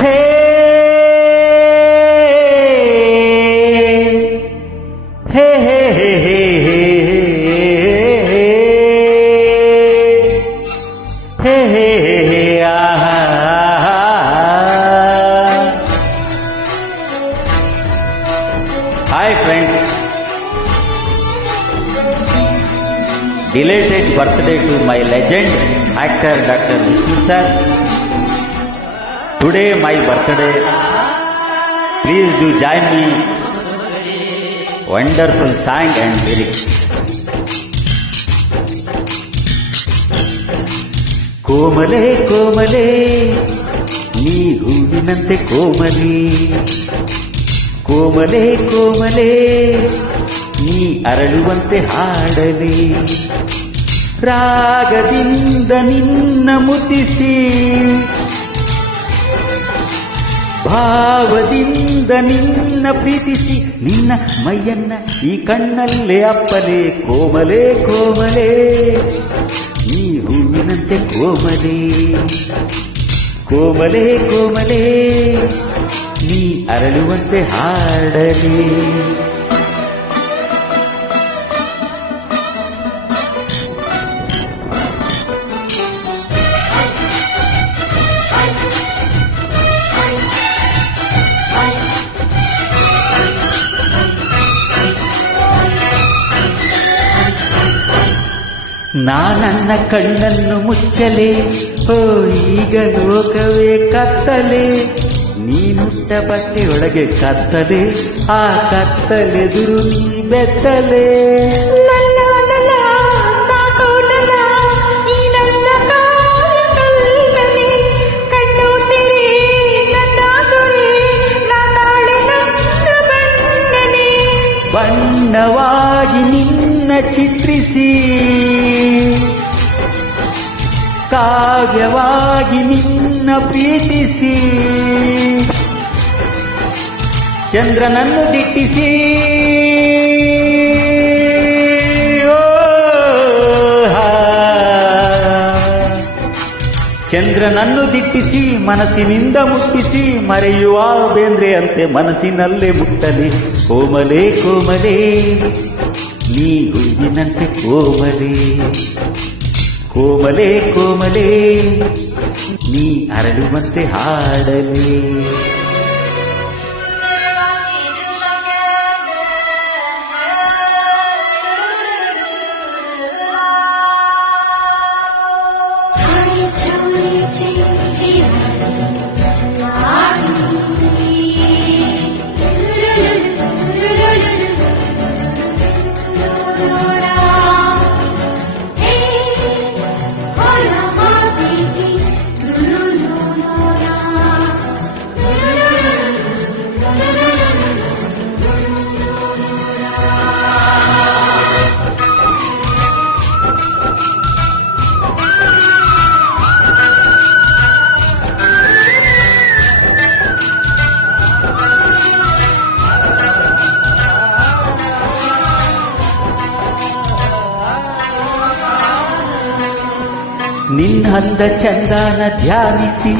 ಹೇ ಹೇ ಹೇ ಹೇ ಹೇ ಹೇ ಹೇ ಹೇ ಆಹಾ. Hi friends, belated birthday to my legend actor Dr. Vishnu sir. Today my birthday. Please do join me. Wonderful song and lyrics. ಕೋಮಲೆ ಕೋಮಲೆ ನೀ ಹೂವಿನಂತೆ ಕೋಮಲೆ, ಕೋಮಲೆ ಕೋಮಲೆ ನೀ ಅರಳುವಂತೆ ಹಾಡಲಿ, ರಾಗದಿಂದ ನಿನ್ನ ಮುತ್ತಿಸಿ, ಭಾವದಿಂದ ನಿನ್ನ ಪ್ರೀತಿಸಿ, ನಿನ್ನ ಮೈಯನ್ನ ಈ ಕಣ್ಣಲ್ಲೇ ಅಪ್ಪಲೆ, ಕೋಮಲೆ ಕೋಮಲೆ ನೀ ಹೂವಿನಂತೆ ಕೋಮಲೆ, ಕೋಮಲೆ ಕೋಮಲೆ ನೀ ಅರಳುವಂತೆ ಹಾಡಲಿ. ನಾನನ್ನ ಕಣ್ಣನ್ನು ಮುಚ್ಚಲೆ, ಓ ಈಗ ಲೋಕವೇ ಕತ್ತಲೆ, ನೀನುಟ್ಟ ಬಟ್ಟೆಯೊಳಗೆ ಕತ್ತಲೆ, ಆ ಕತ್ತಲೆದುರು ನೀ ಬೆತ್ತಲೆ. ಬಣ್ಣವಾಗಿ ನಿನ್ನ ಚಿತ್ರಿಸಿ, ಕಾವ್ಯವಾಗಿ ನಿನ್ನ ಪ್ರೀತಿಸಿ, ಚಂದ್ರನನ್ನು ದಿಟ್ಟಿಸಿ, ಚಂದ್ರನನ್ನು ದಿಟ್ಟಿಸಿ ಮನಸ್ಸಿನಿಂದ ಮುಟ್ಟಿಸಿ, ಮರೆಯುವ ಬೇಂದ್ರೆಯಂತೆ ಮನಸ್ಸಿನಲ್ಲೇ ಮುಟ್ಟಲಿ, ಕೋಮಲೆ ಕೋಮಲೆ ನೀ ಹೂವಿನಂತೆ ಕೋಮಲೆ, ಕೋಮಲೆ ಕೋಮಲೆ ನೀ ಅರಳುವಂತೆ ಹಾಡಲಿ. ನಿನ್ನಂದ ಚಂದನ ಧ್ಯಾನಿಸಿ,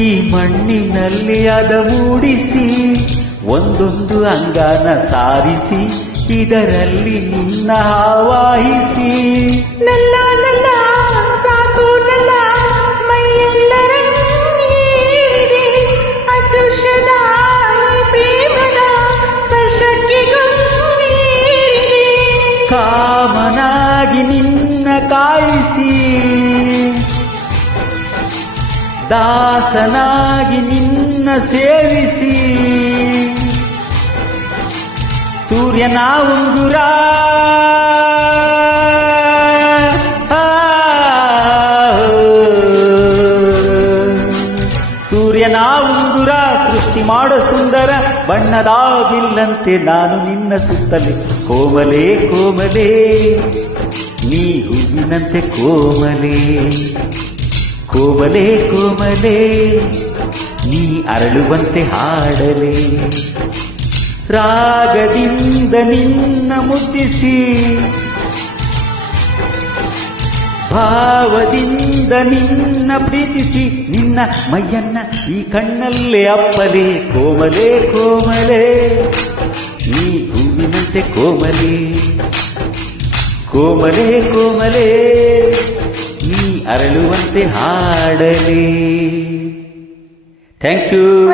ಈ ಮಣ್ಣಿನಲ್ಲಿ ಅದ ಮೂಡಿಸಿ, ಒಂದೊಂದು ಅಂಗಾನ ಸಾರಿಸಿ, ಇದರಲ್ಲಿ ನಿನ್ನ ಆವಾಹಿಸಿ, ನಲ್ಲ ನಲ್ಲ ಸಾಕು ನಲ್ಲ ಮೈಯೆಲ್ಲರೇ ಅದೃಷ್ಟದ ಪ್ರೇಮದ ಸ್ಪರ್ಶಕ್ಕೆ ಕಾಮನಾಗಿ ನಿನ್ನ ಕಾಯಿಸಿ, ದಾಸನಾಗಿ ನಿನ್ನ ಸೇವಿಸಿ, ಸೂರ್ಯನ ಉಂಗುರ ಸೂರ್ಯನ ಉಂಗುರ ಸೃಷ್ಟಿ ಮಾಡ ಸುಂದರ, ಬಣ್ಣದ ಬಿಲ್ಲಂತೆ ನಾನು ನಿನ್ನ ಸುತ್ತಲೆ, ಕೋಮಲೆ ಕೋಮಲೆ ನೀ ಹೂವಿನಂತೆ ಕೋಮಲೆ, ಕೋಮಲೆ ಕೋಮಲೆ ನೀ ಅರಳುವಂತೆ ಹಾಡಲೆ, ರಾಗದಿಂದ ನಿನ್ನ ಮುದ್ದಿಸಿ, ಭಾವದಿಂದ ನಿನ್ನ ಪ್ರೀತಿಸಿ ನಿನ್ನ ಮೈಯನ್ನ ಈ ಕಣ್ಣಲ್ಲೇ ಅಪ್ಪಲೆ ಕೋಮಲೆ ಕೋಮಲೆ ನೀ ಹೂವಿನಂತೆ ಕೋಮಲೆ ಕೋಮಲೆ ಕೋಮಲೆ ನೀ ಅರಳುವಂತೆ ಹಾಡಲಿ. Thank you.